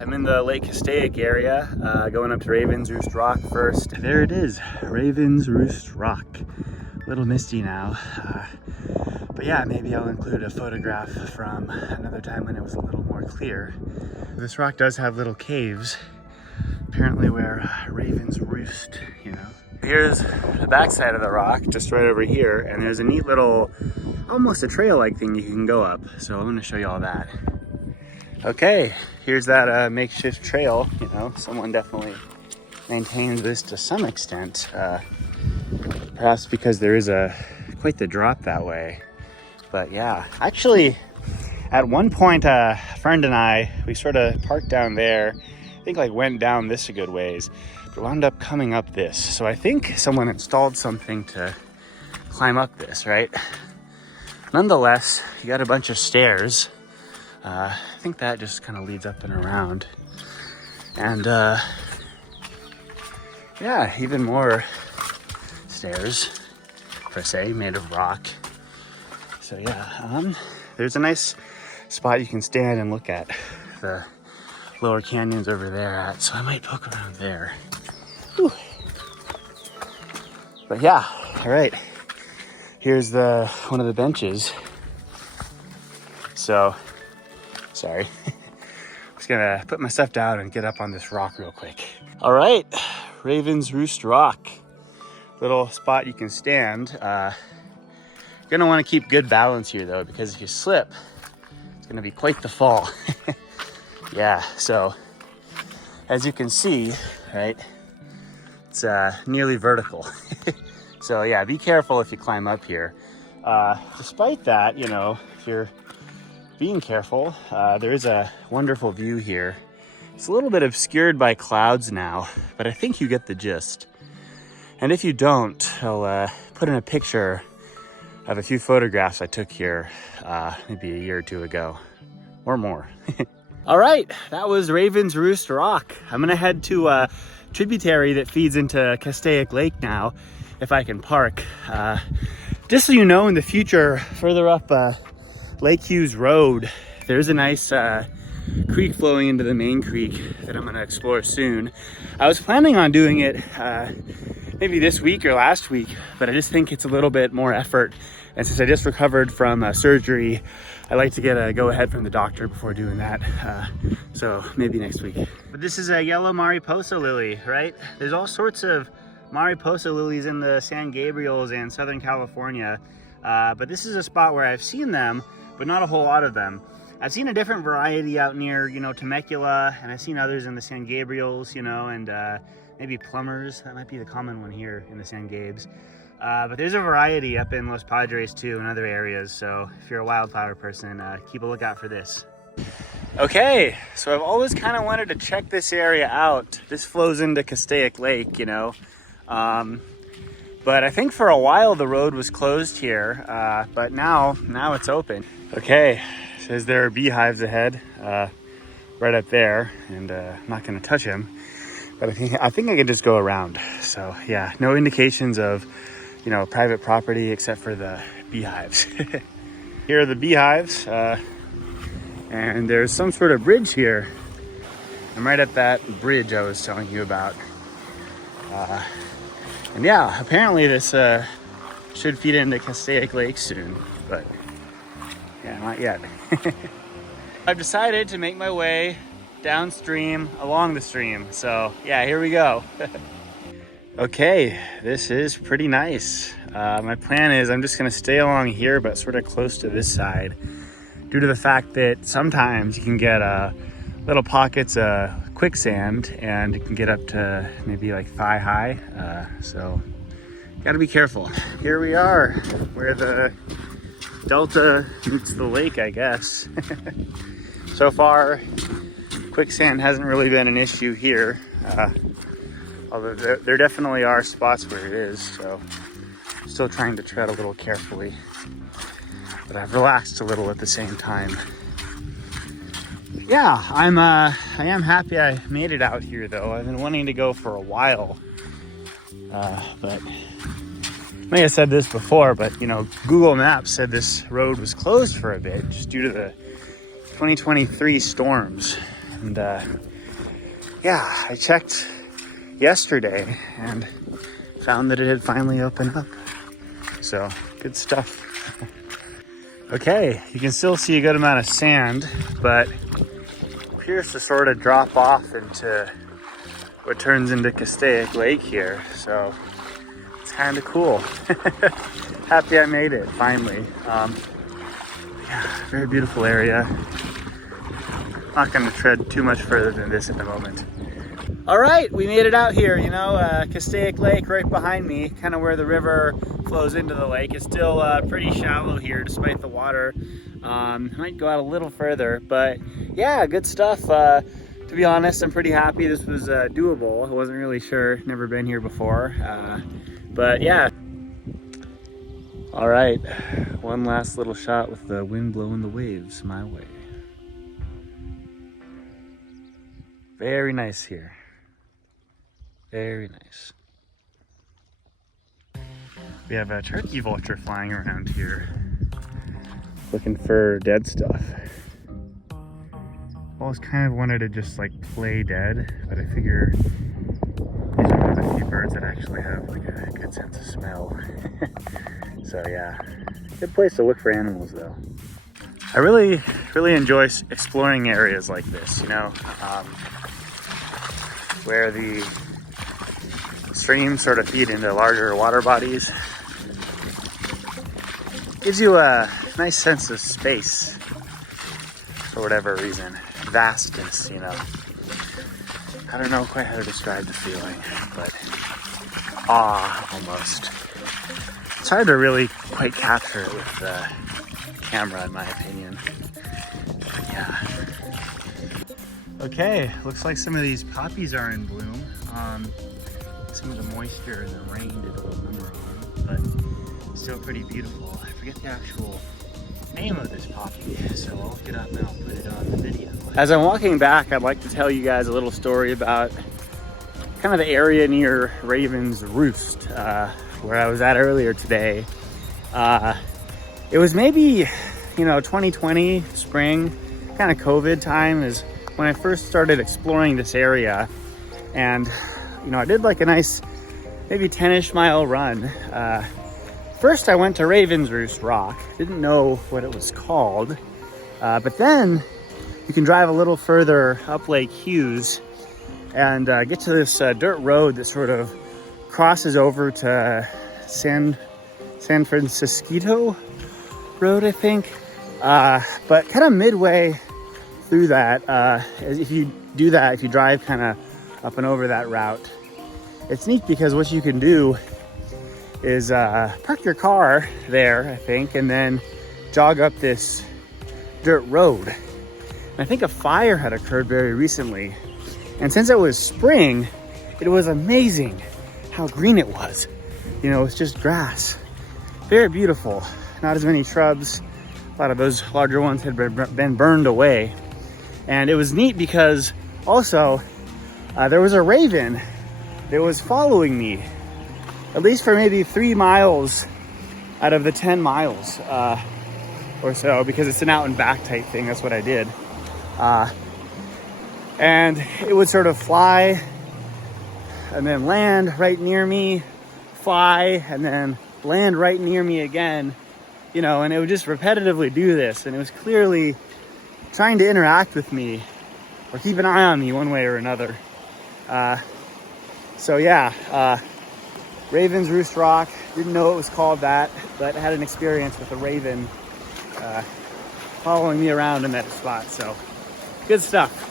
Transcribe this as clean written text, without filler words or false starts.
I'm in the Lake Castaic area, going up to Raven's Roost Rock first. There it is, Raven's Roost Rock. A little misty now, but yeah, maybe I'll include a photograph from another time when it was a little more clear. This rock does have little caves, apparently where ravens roost, you know. Here's the backside of the rock, just right over here, and there's a neat little, almost a trail-like thing you can go up. So I'm gonna show you all that. Okay, here's that makeshift trail. You know, someone definitely maintains this to some extent, perhaps because there is quite the drop that way. But yeah, actually, at one point, a friend and I, we sort of parked down there. I think like went down this a good ways, but wound up coming up this. So I think someone installed something to climb up this, right? Nonetheless, you got a bunch of stairs. I think that just kind of leads up and around. And yeah, even more stairs, per se, made of rock. So yeah, there's a nice spot you can stand and look at the lower canyons over there at, so I might poke around there. Whew. But yeah, all right, here's one of the benches. So sorry, I'm just gonna put my stuff down and get up on this rock real quick. All right, Raven's Roost Rock, little spot you can stand. You're gonna want to keep good balance here though, because if you slip, it's gonna be quite the fall. Yeah, so as you can see, right, it's nearly vertical. So yeah, be careful if you climb up here. Despite that, you know, if you're being careful, there is a wonderful view here. It's a little bit obscured by clouds now, but I think you get the gist. And if you don't, I'll put in a picture of a few photographs I took here maybe a year or two ago, or more. All right, that was Raven's Roost Rock. I'm gonna head to a tributary that feeds into Castaic Lake now, if I can park. Just so you know, in the future, further up Lake Hughes Road, there's a nice creek flowing into the main creek that I'm gonna explore soon. I was planning on doing it maybe this week or last week, but I just think it's a little bit more effort. And since I just recovered from surgery, I like to get a go-ahead from the doctor before doing that. So maybe next week. But this is a yellow Mariposa lily, right? There's all sorts of Mariposa lilies in the San Gabriels and Southern California. But this is a spot where I've seen them, but not a whole lot of them. I've seen a different variety out near, you know, Temecula, and I've seen others in the San Gabriels, you know, and maybe plumbers. That might be the common one here in the San Gabes. But there's a variety up in Los Padres too, and other areas. So if you're a wildflower person, keep a lookout for this. Okay, so I've always kind of wanted to check this area out. This flows into Castaic Lake, you know. But I think for a while the road was closed here, but now it's open. Okay, says there are beehives ahead, right up there, and I'm not gonna touch him, but I think I can just go around. So yeah, no indications of, you know, private property except for the beehives. Here are the beehives, and there's some sort of bridge here. I'm right at that bridge I was telling you about. And yeah, apparently this should feed into Castaic Lake soon, but yeah, not yet. I've decided to make my way downstream along the stream. So yeah, here we go. Okay, this is pretty nice. My plan is I'm just gonna stay along here, but sort of close to this side, due to the fact that sometimes you can get little pockets of quicksand, and it can get up to maybe like thigh high. So gotta be careful. Here we are, where the delta meets the lake, I guess. So far, quicksand hasn't really been an issue here. Although there definitely are spots where it is, so I'm still trying to tread a little carefully. But I've relaxed a little at the same time. Yeah, I am happy I made it out here though. I've been wanting to go for a while. But I may have said this before, but you know, Google Maps said this road was closed for a bit just due to the 2023 storms. And yeah, I checked yesterday and found that it had finally opened up. So good stuff. Okay, you can still see a good amount of sand, but it appears to sort of drop off into what turns into Castaic Lake here. So it's kind of cool. Happy I made it finally. Yeah, very beautiful area. Not going to tread too much further than this at the moment. All right, we made it out here, you know, Castaic Lake right behind me, kind of where the river flows into the lake. It's still pretty shallow here despite the water. Might go out a little further, but yeah, good stuff. To be honest, I'm pretty happy this was doable. I wasn't really sure, never been here before, but yeah. All right, one last little shot with the wind blowing the waves my way. Very nice here. Very nice. We have a turkey vulture flying around here, looking for dead stuff. Always kind of wanted to just like play dead, but I figure these are one of the few birds that actually have like a good sense of smell. So yeah, good place to look for animals though. I really enjoy exploring areas like this, you know, where the streams sort of feed into larger water bodies. Gives you a nice sense of space for whatever reason. Vastness, you know. I don't know quite how to describe the feeling, but awe almost. It's hard to really quite capture it with the camera in my opinion. But yeah. Okay, looks like some of these poppies are in bloom. Some of the moisture and the rain did a little number on them, but still pretty beautiful. I forget the actual name of this poppy, so I'll look it up and I'll put it on the video. As I'm walking back, I'd like to tell you guys a little story about kind of the area near Raven's Roost, where I was at earlier today. It was maybe, you know, 2020 spring, kind of COVID time is when I first started exploring this area. And you know, I did like a nice, maybe 10-ish mile run. First I went to Raven's Roost Rock. Didn't know what it was called. But then you can drive a little further up Lake Hughes and get to this dirt road that sort of crosses over to San Francisco Road, I think. But kind of midway through that, if you do that, if you drive kind of up and over that route, it's neat because what you can do is park your car there, I think, and then jog up this dirt road. And I think a fire had occurred very recently. And since it was spring, it was amazing how green it was. You know, it's just grass. Very beautiful. Not as many shrubs. A lot of those larger ones had been burned away. And it was neat because also there was a raven that was following me, at least for maybe 3 miles out of the 10 miles or so, because it's an out and back type thing. That's what I did. And it would sort of fly and then land right near me, fly and then land right near me again, you know, and it would just repetitively do this. And it was clearly trying to interact with me or keep an eye on me one way or another. So yeah, Raven's Roost Rock, didn't know it was called that, but I had an experience with a raven following me around in that spot, so good stuff.